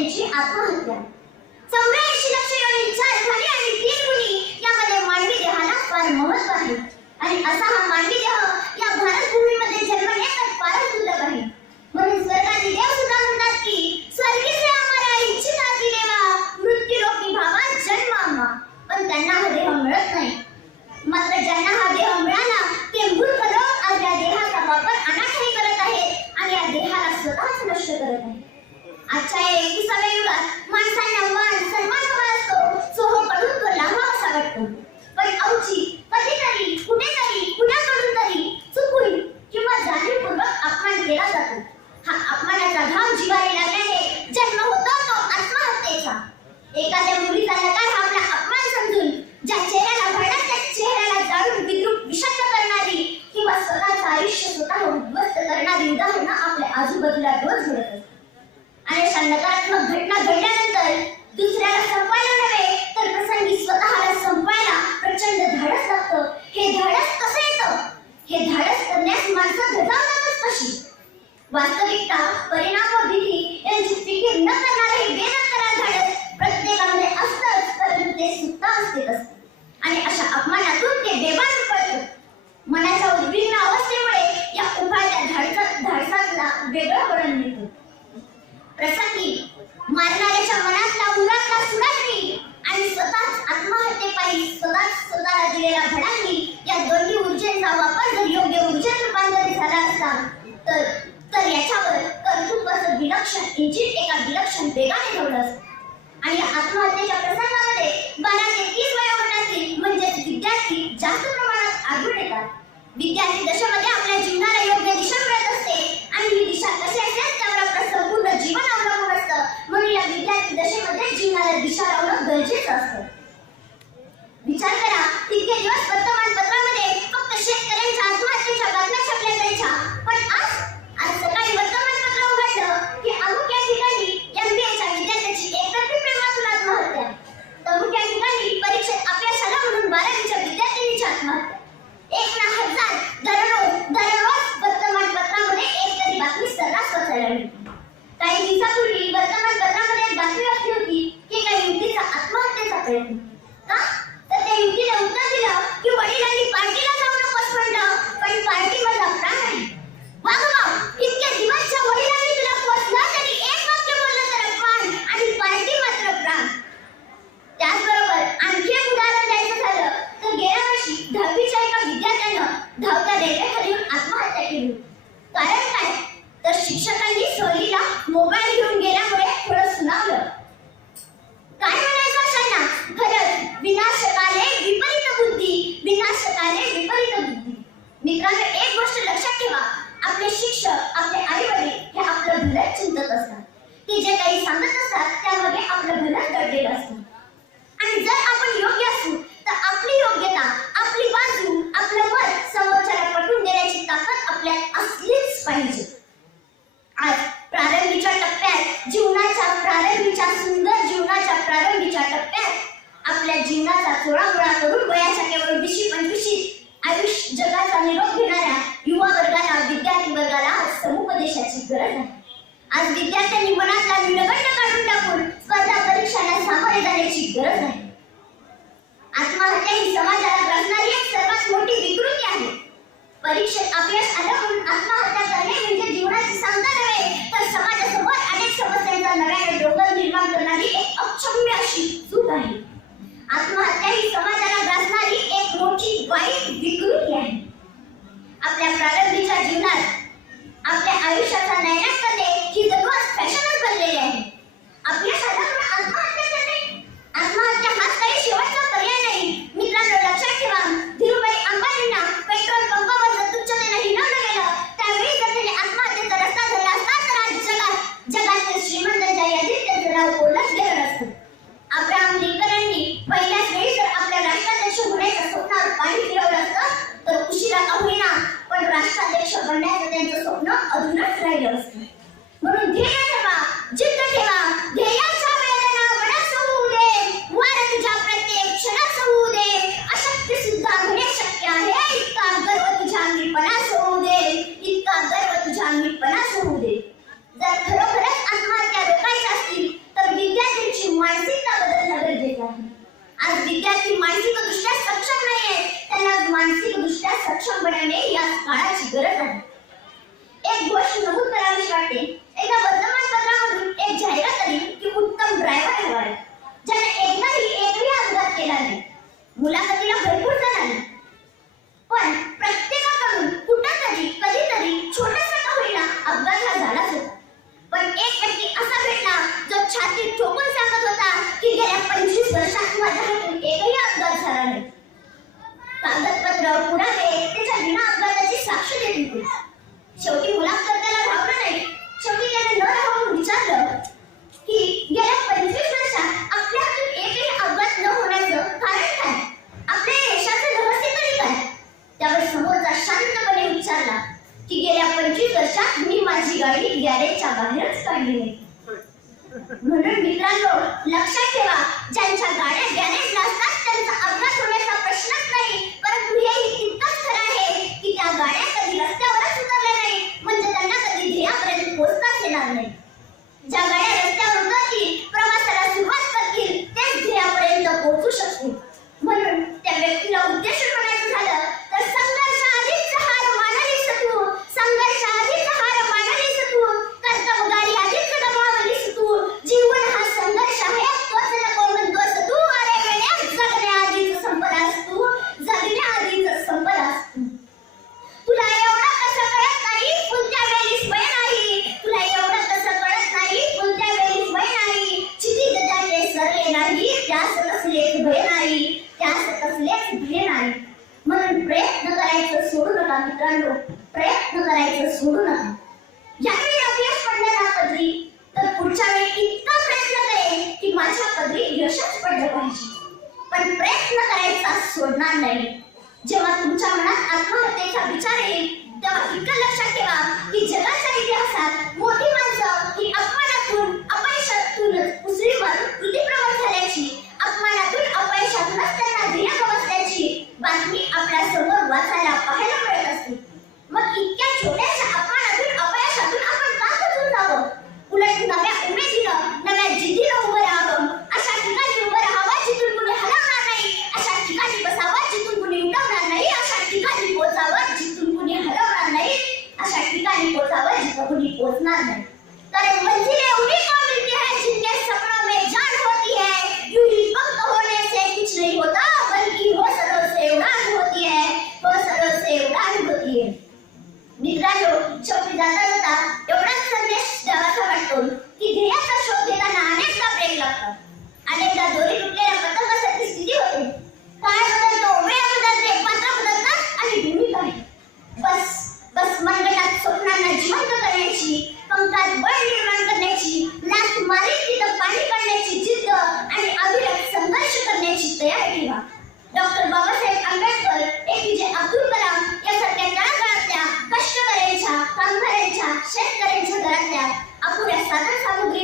यांची आत्महत्या. चौऱ्याऐंशी लक्ष योनींच्या झाली आणि तीन गुणी यामध्ये मांडवी देहाला फार महत्त्व आहे. आणि असा हा मांडवी देह ते पडलं. मनाच्या उद्विग्न अवस्थेमुळे या उभाट्या वेगळं प्रसंगी मारणाऱ्याच्या मनातला उरातला आणि स्वतःच स्वतःच स्वतःला दिलेला भडांनी या दोन्ही ऊर्जेचा वापर जर योग्य ऊर्जेत रूपांतरित झाला असता तर तर याच्यावर कर्तृत्वाचं विलक्षण इंजिन एका विलक्षण वेगाने ठेवलं असतं. आणि आत्महत्येच्या प्रसंगात وليس مثل سأكتب بحق ابنته प्रयत्न करायचा सोडणार नाही. जेव्हा तुमच्या मनात आत्महत्येचा विचार येईल तेव्हा इतकं लक्षात ठेवा की जगाच्या इतिहासात मोठी माणसं ही अपमानातून अपयशातूनच उसळीवर वृत्तीप्रवण झाल्याची अपमानातून अपयशातूनच त्यांना ध्येय बसल्याची बातमी आपल्यासमोर वाचा कुणी पोहोचणार नाही. कारण मंजिल एवढी तयार ठेवा डॉक्टर बाबासाहेब आंबेडकर एपीजे अब्दुल कलाम यासारख्या तळागाळातल्या कष्टकऱ्यांच्या कामगारांच्या शेतकऱ्यांच्या घरातल्या अपुऱ्या साधन सामुग्री